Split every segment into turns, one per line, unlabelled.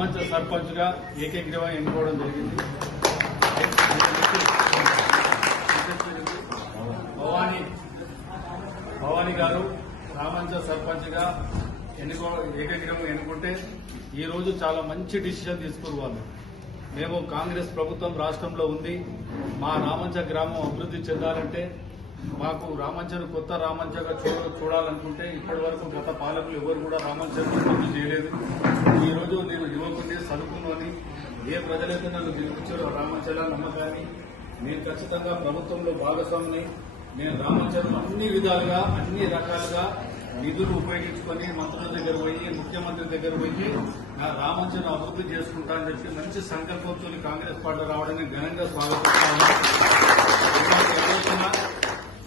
రామంచ సర్పంచ్గా ఏకగ్రీవం ఎన్నుకోవడం జరిగింది. భవానీ భవానీ గారు రామంచ సర్పంచ్గా ఎన్నుకో ఏకగ్రీవం ఎన్నుకుంటే ఈ రోజు చాలా మంచి డిసిషన్ తీసుకుని వాళ్ళు. మేము కాంగ్రెస్ ప్రభుత్వం రాష్ట్రంలో ఉంది. మా రామంచ గ్రామం అభివృద్ధి చెందాలంటే మాకు రామంచను కొత్త రామంచగా చూడ చూడాలనుకుంటే ఇప్పటి వరకు గత పాలకులు ఎవరు కూడా రామంచను అభివృద్ధి చేయలేదు ఈ రోజు నేను యువకుడిని సలుకుని ఏ ప్రజలైతే నన్ను గెలిపించారో రామంచల నమ్మకాన్ని నేను ఖచ్చితంగా ప్రభుత్వంలో భాగస్వామిని. నేను రామంచను అన్ని విధాలుగా అన్ని రకాలుగా నిధులు ఉపయోగించుకొని మంత్రుల దగ్గర పోయి ముఖ్యమంత్రి దగ్గర పోయి నా రామంచను అభివృద్ధి చేసుకుంటా అని చెప్పి మంచి సంకల్పంతో కాంగ్రెస్ పార్టీ రావడానికి ఘనంగా స్వాగతిస్తాను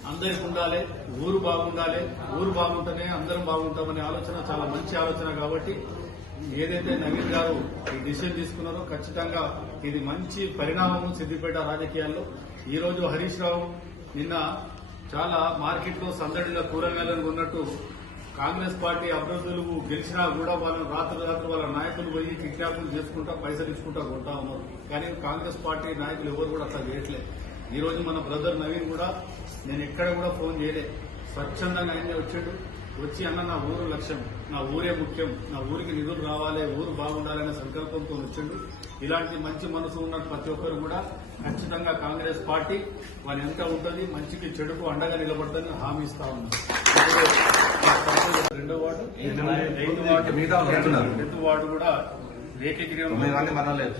అందరికి ఉండాలి ఊరు బాగుండాలి ఊరు బాగుంటేనే అందరం బాగుంటామనే ఆలోచన చాలా మంచి ఆలోచన కాబట్టి ఏదైతే నవీన్ గారు ఈ డిసిషన్ తీసుకున్నారో ఖచ్చితంగా ఇది మంచి పరిణామం సిద్దిపేట రాజకీయాల్లో. ఈ రోజు హరీష్ రావు నిన్న చాలా మార్కెట్లో సందడిగా కూరగాయలను ఉన్నట్టు కాంగ్రెస్ పార్టీ అభ్యర్థులు గెలిచినా కూడా వాళ్ళని రాత్రి రాత్రి వాళ్ళ నాయకులు పోయి కిడ్నాపులు చేసుకుంటా పైసలు ఇచ్చుకుంటా కొంటా ఉన్నారు. కానీ కాంగ్రెస్ పార్టీ నాయకులు ఎవరు కూడా అట్లా చేయట్లేదు ఈ రోజు మన బ్రదర్ నవీన్ కూడా నేను ఎక్కడ కూడా ఫోన్ చేయలే. స్వచ్ఛందంగా ఆయనే వచ్చాడు. వచ్చి అన్న నా ఊరు లక్ష్యం నా ఊరే ముఖ్యం నా ఊరికి నిధులు రావాలి ఊరు బాగుండాలనే సంకల్పంతో వచ్చాడు. ఇలాంటి మంచి మనసు ఉన్న ప్రతి ఒక్కరు కూడా ఖచ్చితంగా కాంగ్రెస్ పార్టీ వాళ్ళ ఎంత ఉంటుంది మంచికి చెడుకు అండగా నిలబడతానని హామీ ఇస్తా ఉన్నాను రెండో వార్డు కూడా.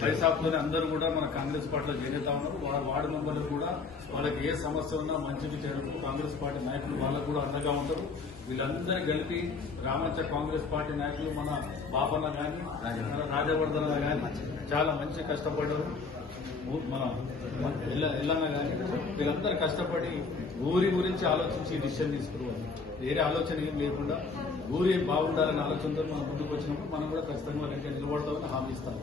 వైసాప్లోనే అందరూ కూడా మన కాంగ్రెస్ పార్టీలో చేరుతా ఉన్నారు. వాళ్ళ వార్డు మెంబర్లు కూడా వాళ్ళకి ఏ సమస్య ఉన్నా మంచికి చేరుకు కాంగ్రెస్ పార్టీ నాయకులు వాళ్ళకు కూడా అండగా ఉంటారు. వీళ్ళందరూ కలిపి రామంచ కాంగ్రెస్ పార్టీ నాయకులు మన బాపన్న గాని మన రాజవర్ధన గాని చాలా మంచి కష్టపడ్డారు. ఊ- మన మన ఎల్ల- ఎల్లన్న గాని వీళ్ళందరూ కష్టపడి ఊరి గురించి ఆలోచించి డిసిషన్ తీసుకున్నారు. వేరే ఆలోచన ఏం లేకుండా ఊరి బాగుండాలనే ఆలోచనతో మనం ముందుకు వచ్చినప్పుడు మనం కూడా ఖచ్చితంగా నిలబడతామని హామీ ఇస్తాం.